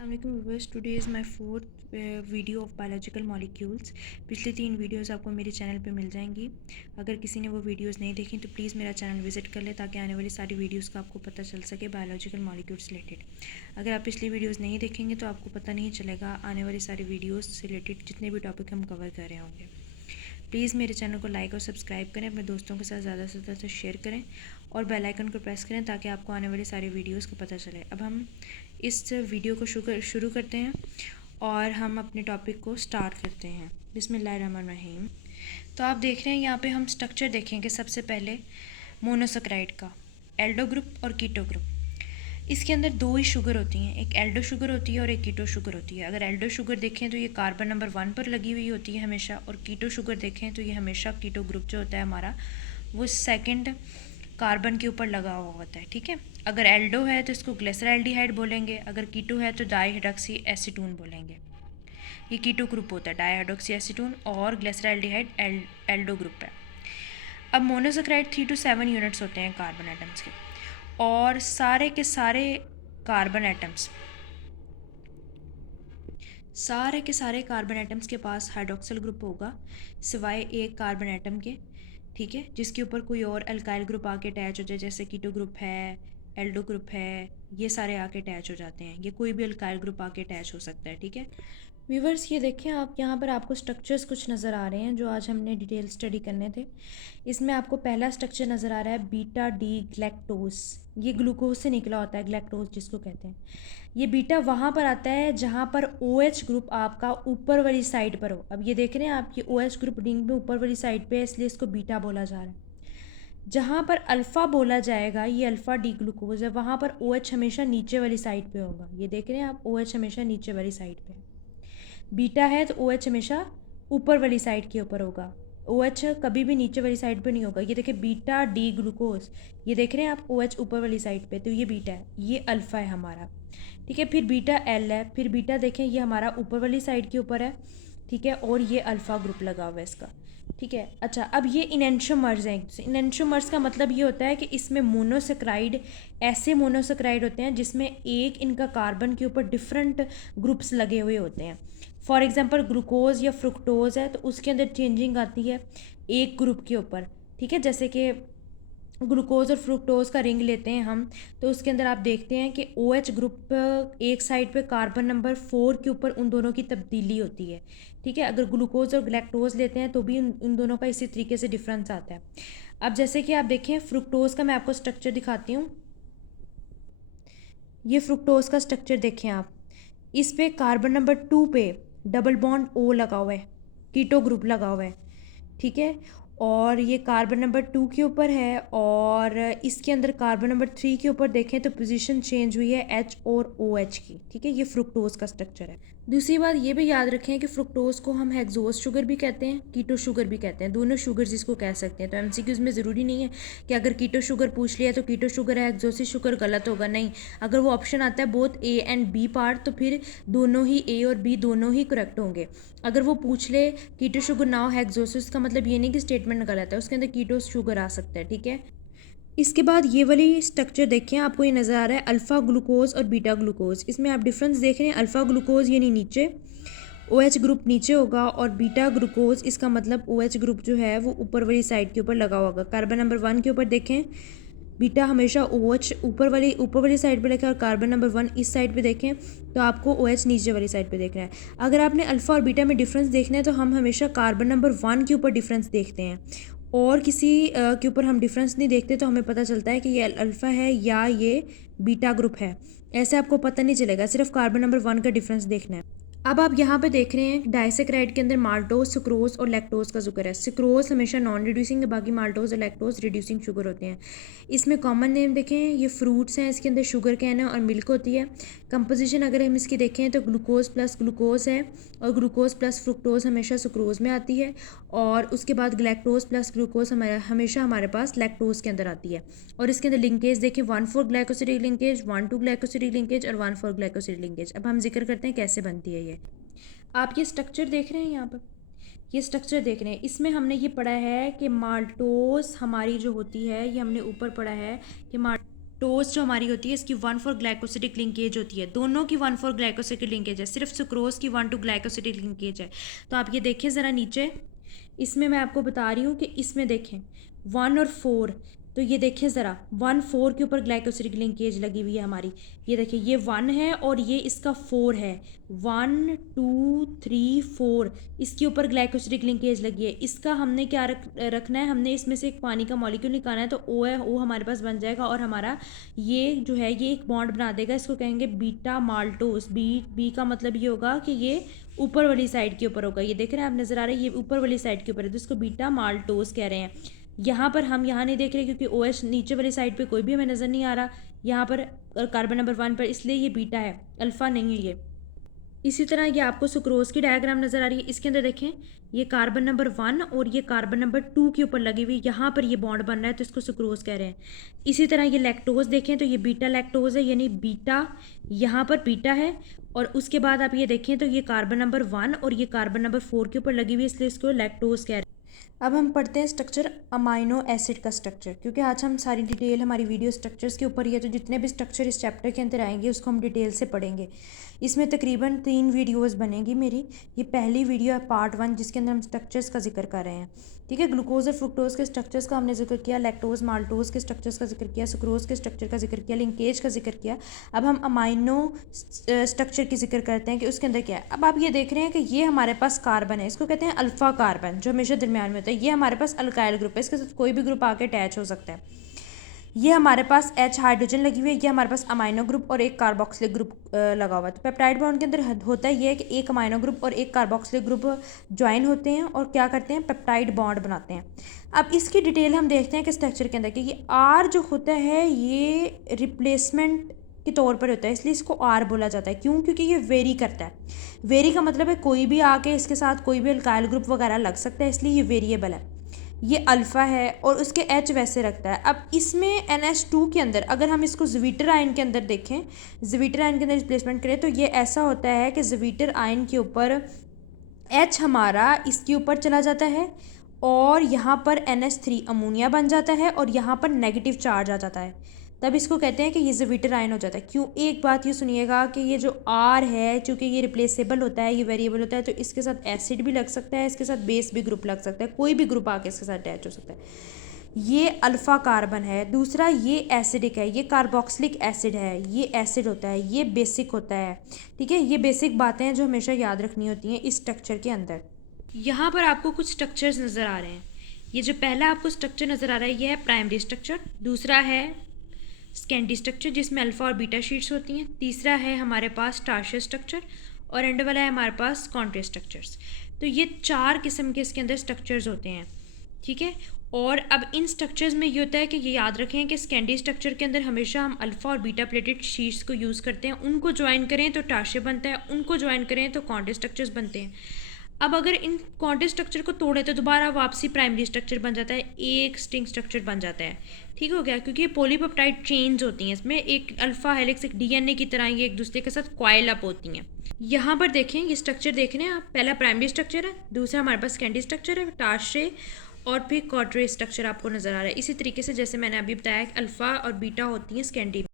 अस्सलाम viewers, today is my fourth video of biological molecules. पिछली 3 videos आपको मेरे चैनल पे मिल जाएंगी। अगर किसी ने वो वीडियोस नहीं देखी तो प्लीज़ मेरा चैनल विजिट कर ले ताकि आने वाली सारी वीडियोस का आपको पता चल सके बायोलॉजिकल मॉलिक्यूल्स रिलेटेड। अगर आप पिछली वीडियोस नहीं देखेंगे तो आपको पता नहीं चलेगा आने वाली सारी वीडियोज़ से रिलेटेड जितने भी टॉपिक हम कवर कर रहे होंगे। प्लीज़ मेरे चैनल को लाइक और सब्सक्राइब करें, अपने दोस्तों के साथ ज़्यादा से ज़्यादा शेयर करें और बेल आइकन को प्रेस करें ताकि आपको आने वाली सारी वीडियोस का पता चले। अब हम इस वीडियो को शुरू करते हैं और हम अपने टॉपिक को स्टार्ट करते हैं। बिस्मिल्लाहिर्रहमानिर्रहीम। तो आप देख रहे हैं यहाँ पे हम स्ट्रक्चर देखेंगे। सबसे पहले मोनोसेक्राइड का एल्डो ग्रुप और कीटो ग्रुप। इसके अंदर 2 ही शुगर होती हैं, एक एल्डो शुगर होती है और एक कीटो शुगर होती है। अगर एल्डो शुगर देखें तो ये कार्बन नंबर 1 पर लगी हुई होती है हमेशा, और कीटो शुगर देखें तो ये हमेशा कीटो ग्रुप जो होता है हमारा वो सेकंड कार्बन के ऊपर लगा हुआ होता है। ठीक है, अगर एल्डो है तो इसको ग्लिसरॉल्डिहाइड बोलेंगे, अगर कीटो है तो डाईहाइड्रॉक्सी एसीटोन बोलेंगे। ये कीटो ग्रुप होता है, डाईहाइड्रॉक्सी एसीटोन और ग्लिसरॉल्डिहाइड एल्डो ग्रुप है। अब मोनोसेक्राइड 3 to 7 यूनिट्स होते हैं कार्बन एटम्स के, और सारे के सारे कार्बन एटम्स कार्बन एटम्स के पास हाइड्रोक्सिल ग्रुप होगा सिवाय एक कार्बन एटम के। ठीक है, जिसके ऊपर कोई और अल्काइल ग्रुप आके अटैच हो जाए, जैसे कीटो ग्रुप है, एल्डो ग्रुप है, ये सारे आके अटैच हो जाते हैं। ये कोई भी अल्काइल ग्रुप आके अटैच हो सकता है। ठीक है व्यूवर्स, ये देखें आप, यहाँ पर आपको स्ट्रक्चर्स कुछ नज़र आ रहे हैं जो आज हमने डिटेल स्टडी करने थे। इसमें आपको पहला स्ट्रक्चर नज़र आ रहा है बीटा डी ग्लैक्टोज। ये ग्लूकोज से निकला होता है, ग्लैक्टोज जिसको कहते हैं। ये बीटा वहाँ पर आता है जहाँ पर OH ग्रुप आपका ऊपर वाली साइड पर हो। अब ये देख रहे हैं आप, ये OH ग्रुप रिंग में ऊपर वाली साइड पे है, इसलिए इसको बीटा बोला जा रहा है। जहाँ पर अल्फ़ा बोला जाएगा, ये अल्फ़ा डी ग्लूकोज है, वहाँ पर OH हमेशा नीचे वाली साइड पे होगा। ये देख रहे हैं आप, OH हमेशा नीचे वाली साइड पे है। बीटा है तो OH हमेशा ऊपर वाली साइड के ऊपर होगा, OH कभी भी नीचे वाली साइड पे नहीं होगा। ये देखिए बीटा डी ग्लूकोज, ये देख रहे हैं आप, OH ऊपर वाली साइड पे, तो ये बीटा है, ये अल्फ़ा है हमारा। ठीक है, फिर बीटा एल है, फिर बीटा देखें ये हमारा ऊपर वाली साइड के ऊपर है। ठीक है, और ये अल्फ़ा ग्रुप लगा हुआ है इसका। ठीक है, अच्छा, अब ये इनेंशियोमर्स हैं। इनेंशियोमर्स का मतलब ये होता है कि इसमें मोनोसेक्राइड, ऐसे मोनोसेक्राइड होते हैं जिसमें एक इनका कार्बन के ऊपर डिफरेंट ग्रुप्स लगे हुए होते हैं। फॉर एग्जांपल ग्लूकोज या फ्रुक्टोज है तो उसके अंदर चेंजिंग आती है एक ग्रुप के ऊपर। ठीक है, जैसे कि ग्लूकोज और फ्रुक्टोज का रिंग लेते हैं हम, तो उसके अंदर आप देखते हैं कि OH ग्रुप एक साइड पे कार्बन नंबर 4 के ऊपर उन दोनों की तब्दीली होती है। ठीक है, अगर ग्लूकोज और ग्लैक्टोज लेते हैं तो भी उन दोनों का इसी तरीके से डिफरेंस आता है। अब जैसे कि आप देखें फ्रुक्टोज का, मैं आपको स्ट्रक्चर दिखाती हूँ। ये फ्रुक्टोज का स्ट्रक्चर देखें आप, इस पे कार्बन नंबर 2 पे डबल बॉन्ड O लगा हुआ है, कीटो ग्रुप लगा हुआ है। ठीक है, और ये कार्बन नंबर 2 के ऊपर है, और इसके अंदर कार्बन नंबर 3 के ऊपर देखें तो पोजीशन चेंज हुई है H और OH की। ठीक है, ये फ्रुक्टोज का स्ट्रक्चर है। दूसरी बात ये भी याद रखें कि फ्रुक्टोज को हम हेक्सोज शुगर भी कहते हैं, कीटो शुगर भी कहते हैं, दोनों शुगर जिसको कह सकते हैं। तो MCQs में ज़रूरी नहीं है कि अगर कीटो शुगर पूछ लिया तो कीटो शुगर है, हेक्सोसिस शुगर गलत होगा, नहीं। अगर वो ऑप्शन आता है both A and B part तो फिर दोनों ही A और B दोनों ही करेक्ट होंगे। अगर वो पूछ ले कीटो शुगर ना हो हेक्सोसिस का मतलब ये नहीं कि स्टेटमेंट गलत है, उसके अंदर कीटो शुगर आ सकता है। ठीक है, इसके बाद ये वाली स्ट्रक्चर देखें, आपको ये नज़र आ रहा है अल्फ़ा ग्लूकोज और बीटा ग्लूकोज। इसमें आप डिफरेंस देख रहे हैं, अल्फ़ा ग्लूकोज यानी नीचे, OH ग्रुप नीचे होगा, और बीटा ग्लूकोज इसका मतलब OH ग्रुप जो है वो ऊपर वाली साइड के ऊपर लगा होगा। कार्बन नंबर 1 के ऊपर देखें, बीटा हमेशा OH ऊपर वाली साइड पे लिखा है, और कार्बन नंबर 1 इस साइड पे देखें तो आपको OH नीचे वाली साइड पे देखना है। अगर आपने अल्फ़ा और बीटा में डिफरेंस देखना है तो हम हमेशा कार्बन नंबर 1 के ऊपर डिफरेंस देखते हैं, और किसी के ऊपर हम डिफरेंस नहीं देखते तो हमें पता चलता है कि ये अल्फ़ा है या ये बीटा ग्रुप है। ऐसे आपको पता नहीं चलेगा, सिर्फ कार्बन नंबर 1 का डिफरेंस देखना है। अब आप यहाँ पे देख रहे हैं डाइसेक्राइड के अंदर माल्टोज, सुक्रोज और लैक्टोज का जिक्र है। सुक्रोज हमेशा नॉन रिड्यूसिंग है, बाकी माल्टोज और लैक्टोज रिड्यूसिंग शुगर होते हैं। इसमें कॉमन नेम देखें, ये फ्रूट्स हैं, इसके अंदर शुगर कैन है और मिल्क होती है। कंपोजिशन अगर हम इसकी देखें तो ग्लूकोज प्लस ग्लूकोज है, और ग्लूकोज प्लस फ्रुक्टोज हमेशा सुक्रोज में आती है, और उसके बाद ग्लैक्टोज प्लस ग्लूकोज हमेशा हमारे पास लैक्टोज के अंदर आती है। और इसके अंदर लिंकेज देखें, 1,4 ग्लाइकोसिडिक लिंकेज, 1,2 ग्लाइकोसिडिक लिंकेज और 1,4 ग्लाइकोसिडिक लिंकेज। अब हम जिक्र करते हैं कैसे बनती है ये। आप ये स्ट्रक्चर देख रहे हैं, यहाँ पर ये स्ट्रक्चर देख रहे हैं, इसमें हमने ये पढ़ा है कि माल्टोस हमारी जो होती है, ये हमने ऊपर पढ़ा है कि टोस्ट जो हमारी होती है इसकी 1,4 ग्लाइकोसिडिक लिंकेज होती है, दोनों की 1,4 ग्लाइकोसिडिक लिंकेज है, सिर्फ सुक्रोज की 1,2 ग्लाइकोसिडिक लिंकेज है। तो आप ये देखें ज़रा नीचे, इसमें मैं आपको बता रही हूँ कि इसमें देखें 1 और 4, तो ये देखें ज़रा 1,4 के ऊपर ग्लाइकोसिडिक लिंकेज लगी हुई है हमारी। ये देखिए ये 1 है और ये इसका 4 है, 1 2 3 4 इसके ऊपर ग्लाइकोसिडिक लिंकेज लगी है। इसका हमने क्या रखना है, हमने इसमें से एक पानी का मॉलिक्यूल निकालना है, तो ओ है, ओ हमारे पास बन जाएगा और हमारा ये जो है ये एक बॉन्ड बना देगा, इसको कहेंगे बीटा माल्टोस। बी का मतलब ये होगा कि ये ऊपर वाली साइड के ऊपर होगा। ये देख रहे हैं आप, नज़र आ रहा है, ये ऊपर वाली साइड के ऊपर है, तो इसको बीटा माल्टोस कह रहे हैं। यहाँ पर हम यहाँ नहीं देख रहे क्योंकि ओ एच नीचे वाली साइड पे कोई भी हमें नज़र नहीं आ रहा यहाँ पर कार्बन नंबर 1 पर, इसलिए ये बीटा है, अल्फ़ा नहीं है ये। इसी तरह ये आपको सुक्रोज की डायग्राम नज़र आ रही है, इसके अंदर देखें ये कार्बन नंबर 1 और ये कार्बन नंबर 2 के ऊपर लगी हुई, यहाँ पर ये बॉन्ड बन रहा है, तो इसको सुक्रोज कह रहे हैं। इसी तरह ये लैक्टोज देखें तो ये बीटा लैक्टोज है, यानी बीटा यहाँ पर बीटा है, और उसके बाद आप ये देखें तो ये कार्बन नंबर 1 और ये कार्बन नंबर 4 के ऊपर लगी हुई है, इसलिए इसको लैक्टोज कह रहे हैं। अब हम पढ़ते हैं स्ट्रक्चर अमाइनो एसिड का स्ट्रक्चर, क्योंकि आज हम सारी डिटेल हमारी वीडियो स्ट्रक्चर्स के ऊपर ही है, तो जितने भी स्ट्रक्चर इस चैप्टर के अंदर आएंगे उसको हम डिटेल से पढ़ेंगे। इसमें तकरीबन 3 वीडियोस बनेंगी मेरी। ये पहली वीडियो है पार्ट 1 जिसके अंदर हम स्ट्रक्चर्स का जिक्र कर रहे हैं, ठीक है। ग्लूकोज और फ्रुक्टोज के स्ट्रक्चर्स का हमने जिक्र किया, लैक्टोज माल्टोज के स्ट्रक्चर्स का जिक्र किया, सुक्रोज के स्ट्रक्चर का जिक्र किया, लिंकेज का जिक्र किया। अब हम अमाइनो स्ट्रक्चर की जिक्र करते हैं कि उसके अंदर क्या है। अब आप ये देख रहे हैं कि ये हमारे पास कार्बन है, इसको कहते हैं अल्फ़ा कार्बन, जो हमेशा दरमियान में होता है। ये हमारे पास अल्काइल ग्रुप है, इसके साथ कोई भी ग्रुप आके अटैच हो सकता है। ये हमारे पास H हाइड्रोजन लगी हुई है, ये हमारे पास अमाइनो ग्रुप और एक कार्बोक्सिलिक ग्रुप लगा हुआ है। तो पेप्टाइड बॉन्ड के अंदर होता है ये है कि एक अमाइनो ग्रुप और एक कार्बोक्सिलिक ग्रुप ज्वाइन होते हैं और क्या करते हैं, पेप्टाइड बॉन्ड बनाते हैं। अब इसकी डिटेल हम देखते हैं कि स्ट्रक्चर के अंदर कि ये R जो होता है ये रिप्लेसमेंट के तौर पर होता है, इसलिए इसको R बोला जाता है। क्यों? क्योंकि ये वेरी करता है। वेरी का मतलब है कोई भी आके इसके साथ कोई भी अल्काइल ग्रुप वगैरह लग सकता है, इसलिए ये वेरिएबल है। ये अल्फ़ा है और उसके H वैसे रखता है। अब इसमें NH2 के अंदर अगर हम इसको ज़्वीटर आयन के अंदर देखें, ज़्वीटर आयन के अंदर रिप्लेसमेंट करें, तो ये ऐसा होता है कि ज़्वीटर आयन के ऊपर H हमारा इसके ऊपर चला जाता है और यहाँ पर NH3 अमोनिया बन जाता है और यहाँ पर नेगेटिव चार्ज आ जाता है, तब इसको कहते हैं कि ये ज़्वीटर आयन हो जाता है। क्यों? एक बात ये सुनिएगा कि ये जो R है, चूँकि ये रिप्लेसेबल होता है, ये वेरिएबल होता है, तो इसके साथ एसिड भी लग सकता है, इसके साथ बेस भी ग्रुप लग सकता है, कोई भी ग्रुप आके इसके साथ अटैच हो सकता है। ये अल्फ़ा कार्बन है। दूसरा ये एसिडिक है, ये कार्बोक्सिलिक एसिड है, ये एसिड होता है, ये बेसिक होता है, ठीक है। ये बेसिक बातें हैं जो हमेशा याद रखनी होती हैं इस स्ट्रक्चर के अंदर। यहाँ पर आपको कुछ स्ट्रक्चर्स नज़र आ रहे हैं। ये जो पहला आपको स्ट्रक्चर नज़र आ रहा है ये है प्राइमरी स्ट्रक्चर, दूसरा है सेकेंडरी स्ट्रक्चर जिसमें अल्फ़ा और बीटा शीट्स होती हैं, तीसरा है हमारे पास टर्शियरी स्ट्रक्चर और एंड वाला है हमारे पास कॉन्ट्री स्ट्रक्चर्स। तो ये 4 किस्म के इसके अंदर स्ट्रक्चर्स होते हैं, ठीक है। और अब इन स्ट्रक्चर्स में ये होता है कि ये याद रखें कि सेकेंडरी स्ट्रक्चर के अंदर हमेशा हम अल्फ़ा और बीटा प्लेटेड शीट्स को यूज़ करते हैं, उनको ज्वाइन करें तो टर्शियर बनता है, उनको ज्वाइन करें तो कॉन्ट्री स्ट्रक्चर्स बनते हैं। अब अगर इन कॉन्ट्री स्ट्रक्चर को तोड़े तो दोबारा वापसी प्राइमरी स्ट्रक्चर बन जाता है, एक स्ट्रिंग स्ट्रक्चर बन जाता है, ठीक हो गया। क्योंकि ये पॉलीपेप्टाइड चेन्स होती हैं, इसमें एक अल्फ़ा हेलिक्स एक DNA की तरह ये एक दूसरे के साथ कॉइल अप होती हैं। यहाँ पर देखें ये स्ट्रक्चर देख रहे हैं आप, पहला प्राइमरी स्ट्रक्चर है, दूसरा हमारे पास सेकेंडरी स्ट्रक्चर है, टर्शियरी और फिर क्वार्टरी स्ट्रक्चर आपको नज़र आ रहा है। इसी तरीके से जैसे मैंने अभी बताया अल्फ़ा और बीटा होती हैं सेकेंडरी।